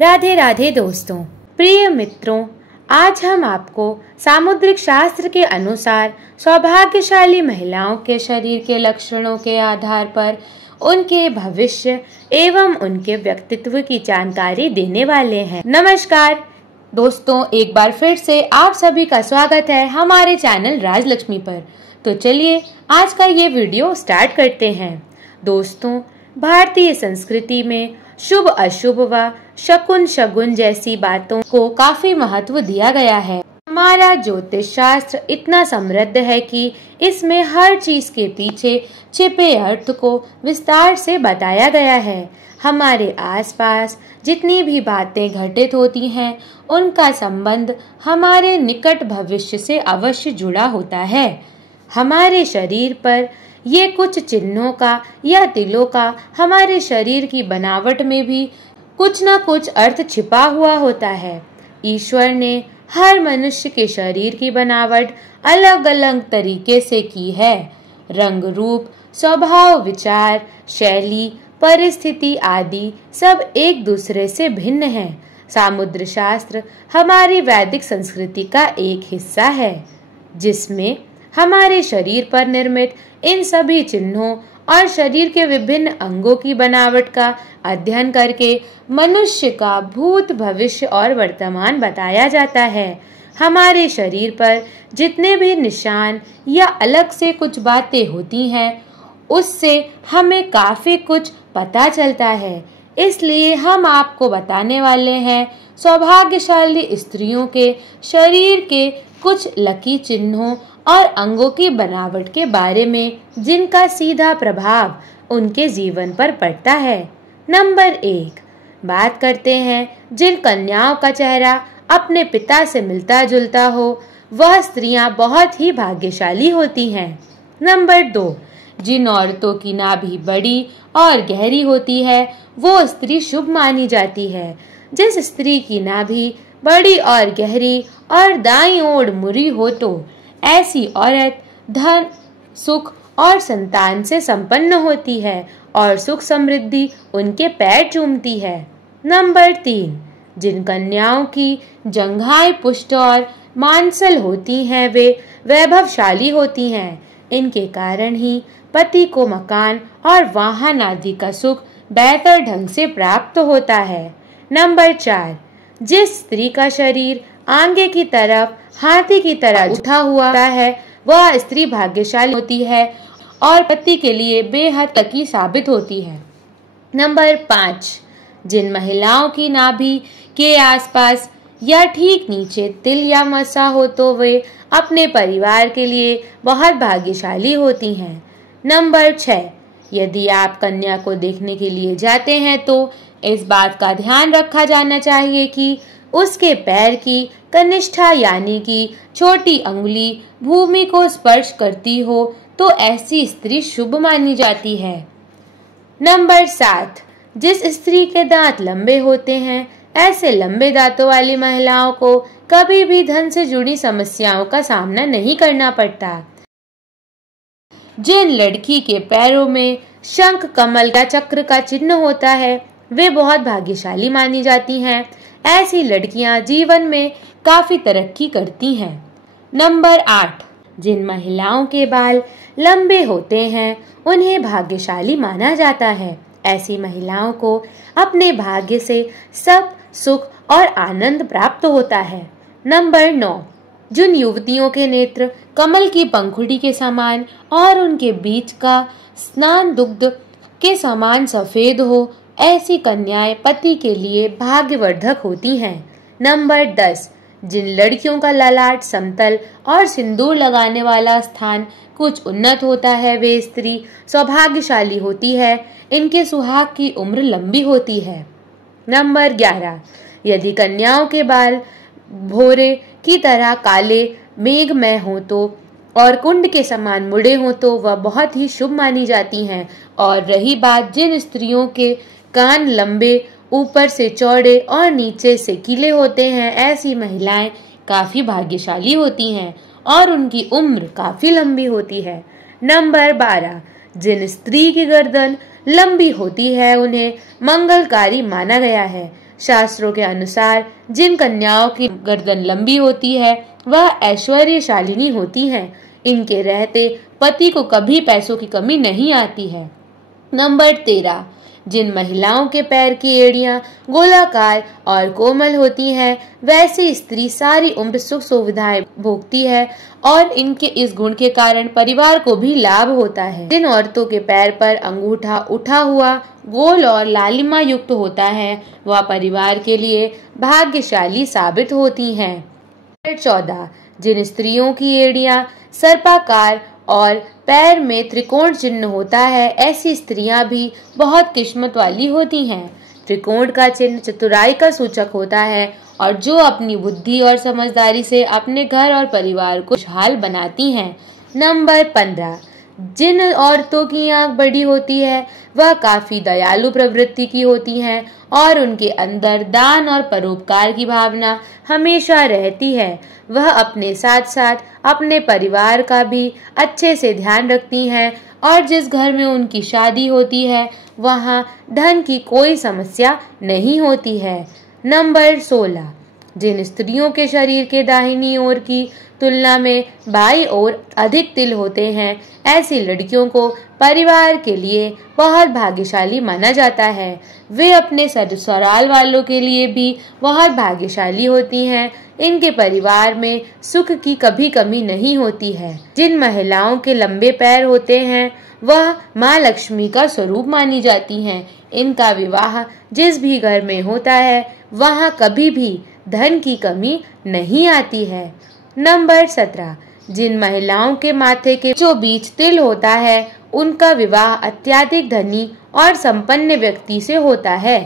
राधे राधे दोस्तों, प्रिय मित्रों, आज हम आपको सामुद्रिक शास्त्र के अनुसार सौभाग्यशाली महिलाओं के शरीर के लक्षणों के आधार पर उनके भविष्य एवं उनके व्यक्तित्व की जानकारी देने वाले हैं। नमस्कार दोस्तों, एक बार फिर से आप सभी का स्वागत है हमारे चैनल राजलक्ष्मी पर। तो चलिए आज का ये वीडियो स्टार्ट करते हैं। दोस्तों, भारतीय संस्कृति में शुभ अशुभ व शकुन शगुन जैसी बातों को काफी महत्व दिया गया है। हमारा ज्योतिष शास्त्र इतना समृद्ध है कि इसमें हर चीज के पीछे छिपे अर्थ को विस्तार से बताया गया है। हमारे आसपास जितनी भी बातें घटित होती हैं, उनका संबंध हमारे निकट भविष्य से अवश्य जुड़ा होता है। हमारे शरीर पर ये कुछ चिन्हों का या तिलों का हमारे शरीर की बनावट में भी कुछ न कुछ अर्थ छिपा हुआ होता है। ईश्वर ने हर मनुष्य के शरीर की बनावट अलग अलग तरीके से की है। रंग रूप, स्वभाव, विचार, शैली, परिस्थिति आदि सब एक दूसरे से भिन्न है। सामुद्र शास्त्र हमारी वैदिक संस्कृति का एक हिस्सा है, जिसमें हमारे शरीर पर निर्मित इन सभी चिन्हों और शरीर के विभिन्न अंगों की बनावट का अध्ययन करके मनुष्य का भूत, भविष्य और वर्तमान बताया जाता है। हमारे शरीर पर जितने भी निशान या अलग से कुछ बातें होती हैं, उससे हमें काफी कुछ पता चलता है। इसलिए हम आपको बताने वाले हैं सौभाग्यशाली स्त्रियों के शरीर के कुछ लकी चिन्हों और अंगों की बनावट के बारे में, जिनका सीधा प्रभाव उनके जीवन पर पड़ता है। नंबर 1, बात करते हैं जिन कन्याओं का चेहरा अपने पिता से मिलता जुलता हो, वह स्त्रियां बहुत ही भाग्यशाली होती हैं। नंबर 2, जिन औरतों की नाभि बड़ी और गहरी होती है, वो स्त्री शुभ मानी जाती है। जिस स्त्री की नाभि बड़ी और गहरी और दाईं ओर मुड़ी हो, तो ऐसी औरत धन, सुख और संतान से संपन्न होती है और सुख समृद्धि उनके पैर चूमती है। नंबर 3, जिन कन्याओं की जंघाएं पुष्ट और मांसल होती हैं, वे वैभवशाली होती हैं। इनके कारण ही पति को मकान और वाहन आदि का सुख बेहतर ढंग से प्राप्त होता है। नंबर 4, जिस स्त्री का शरीर आगे की तरफ हाथी की तरह उठा हुआ है, वह स्त्री भाग्यशाली होती है और पति के लिए बेहद लकी साबित होती है। नंबर 5, जिन महिलाओं की नाभि के आसपास या ठीक नीचे तिल या मसा हो, तो वे अपने परिवार के लिए बहुत भाग्यशाली होती हैं। नंबर 6, यदि आप कन्या को देखने के लिए जाते हैं, तो इस बात का ध्यान रखा जाना चाहिए कि उसके पैर की कनिष्ठा यानी कि छोटी अंगुली भूमि को स्पर्श करती हो, तो ऐसी स्त्री शुभ मानी जाती है। नंबर 7, जिस स्त्री के दांत लंबे होते हैं, ऐसे लंबे दांतों वाली महिलाओं को कभी भी धन से जुड़ी समस्याओं का सामना नहीं करना पड़ता। जिन लड़की के पैरों में शंख, कमल या चक्र का चिन्ह होता है, वे बहुत भाग्यशाली मानी जाती हैं। ऐसी लड़कियां जीवन में काफी तरक्की करती हैं। नंबर 8, जिन महिलाओं के बाल लंबे होते हैं, उन्हें भाग्यशाली माना जाता है। ऐसी महिलाओं को अपने भाग्य से सब सुख और आनंद प्राप्त होता है। नंबर 9, जिन युवतियों के नेत्र कमल की पंखुड़ी के समान और उनके बीच का स्नान दुग्ध के समान सफेद हो, ऐसी कन्याएं पति के लिए भाग्यवर्धक होती हैं। नंबर 10, जिन लड़कियों का ललाट समतल और सिंदूर लगाने वाला स्थान कुछ उन्नत होता है, वे स्त्री सौभाग्यशाली होती है। इनके सुहाग की उम्र लंबी होती है। नंबर 11, यदि कन्याओं के बाल भोरे की तरह काले मेघमय हो, तो और कुंड के समान मुड़े हों, तो वह बहुत ही शुभ मानी जाती हैं। और रही बात जिन स्त्रियों के कान लंबे, ऊपर से चौड़े और नीचे से कीले होते हैं, ऐसी महिलाएं काफी भाग्यशाली होती हैं और उनकी उम्र काफी लंबी होती है। नंबर 12, जिन स्त्री की गर्दन लंबी होती है, उन्हें मंगलकारी माना गया है। शास्त्रों के अनुसार जिन कन्याओं की गर्दन लंबी होती है वह ऐश्वर्यशालिनी होती हैं। इनके रहते पति को कभी पैसों की कमी नहीं आती है। नंबर 13, जिन महिलाओं के पैर की एड़ियां गोलाकार और कोमल होती हैं, वैसी स्त्री सारी उम्र सुख सुविधाएं भोगती है और इनके इस गुण के कारण परिवार को भी लाभ होता है। जिन औरतों के पैर पर अंगूठा उठा हुआ गोल और लालिमा युक्त होता है, वह परिवार के लिए भाग्यशाली साबित होती हैं। 14, जिन स्त्रियों की एड़ियां सर्पाकार और पैर में त्रिकोण चिन्ह होता है, ऐसी स्त्रियां भी बहुत किस्मत वाली होती हैं। त्रिकोण का चिन्ह चतुराई का सूचक होता है और जो अपनी बुद्धि और समझदारी से अपने घर और परिवार को खुशहाल बनाती हैं। नंबर 15, जिन औरतों की आंख बड़ी होती है वह काफी दयालु प्रवृत्ति की होती हैं और उनके अंदर दान और परोपकार की भावना हमेशा रहती है। वह अपने साथ साथ अपने परिवार का भी अच्छे से ध्यान रखती हैं और जिस घर में उनकी शादी होती है वहाँ धन की कोई समस्या नहीं होती है। नंबर 16, जिन स्त्रियों के शरीर के दाहिनी ओर की तुलना में बाईं ओर अधिक तिल होते हैं, ऐसी लड़कियों को परिवार के लिए बहुत भाग्यशाली माना जाता है। वे अपने ससुराल वालों के लिए भी बहुत भाग्यशाली होती हैं। इनके परिवार में सुख की कभी कमी नहीं होती है। जिन महिलाओं के लंबे पैर होते हैं वह माँ लक्ष्मी का स्वरूप मानी जाती हैं। इनका विवाह जिस भी घर में होता है वहाँ कभी भी धन की कमी नहीं आती है। नंबर 17, जिन महिलाओं के माथे के बीच तिल होता है उनका विवाह अत्यधिक धनी और संपन्न व्यक्ति से होता है।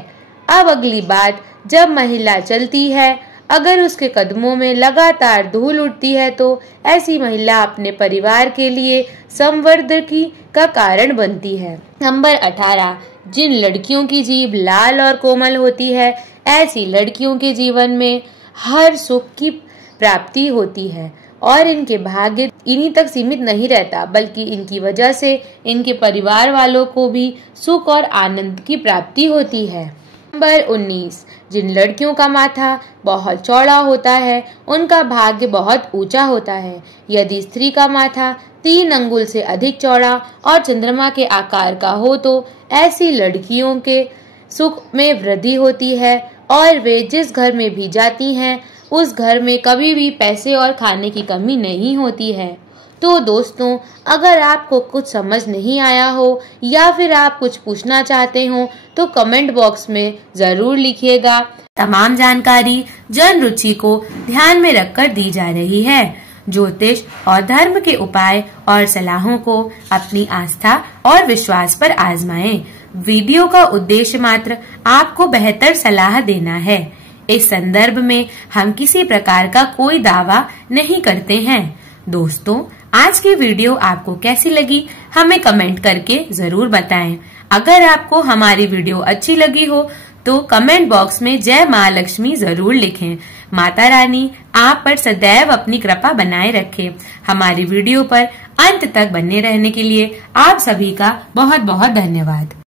अब अगली बात, जब महिला चलती है अगर उसके कदमों में लगातार धूल उड़ती है तो ऐसी महिला अपने परिवार के लिए संवर्धन का कारण बनती है। नंबर 18, जिन लड़कियों की जीभ लाल और कोमल होती है, ऐसी लड़कियों के जीवन में हर सुख की प्राप्ति होती है और इनके भाग्य इन्हीं तक सीमित नहीं रहता, बल्कि इनकी वजह से इनके परिवार वालों को भी सुख और आनंद की प्राप्ति होती है। नंबर 19, जिन लड़कियों का माथा बहुत चौड़ा होता है उनका भाग्य बहुत ऊंचा होता है। यदि स्त्री का माथा 3 अंगुल से अधिक चौड़ा और चंद्रमा के आकार का हो तो ऐसी लड़कियों के सुख में वृद्धि होती है और वे जिस घर में भी जाती हैं उस घर में कभी भी पैसे और खाने की कमी नहीं होती है। तो दोस्तों, अगर आपको कुछ समझ नहीं आया हो या फिर आप कुछ पूछना चाहते हो तो कमेंट बॉक्स में जरूर लिखिएगा। तमाम जानकारी जन रुचि को ध्यान में रखकर दी जा रही है। ज्योतिष और धर्म के उपाय और सलाहों को अपनी आस्था और विश्वास पर आजमाएं। वीडियो का उद्देश्य मात्र आपको बेहतर सलाह देना है। इस संदर्भ में हम किसी प्रकार का कोई दावा नहीं करते हैं। दोस्तों, आज की वीडियो आपको कैसी लगी हमें कमेंट करके जरूर बताएं। अगर आपको हमारी वीडियो अच्छी लगी हो तो कमेंट बॉक्स में जय माँ लक्ष्मी जरूर लिखें। माता रानी आप पर सदैव अपनी कृपा बनाए रखे। हमारी वीडियो पर अंत तक बने रहने के लिए आप सभी का बहुत बहुत धन्यवाद।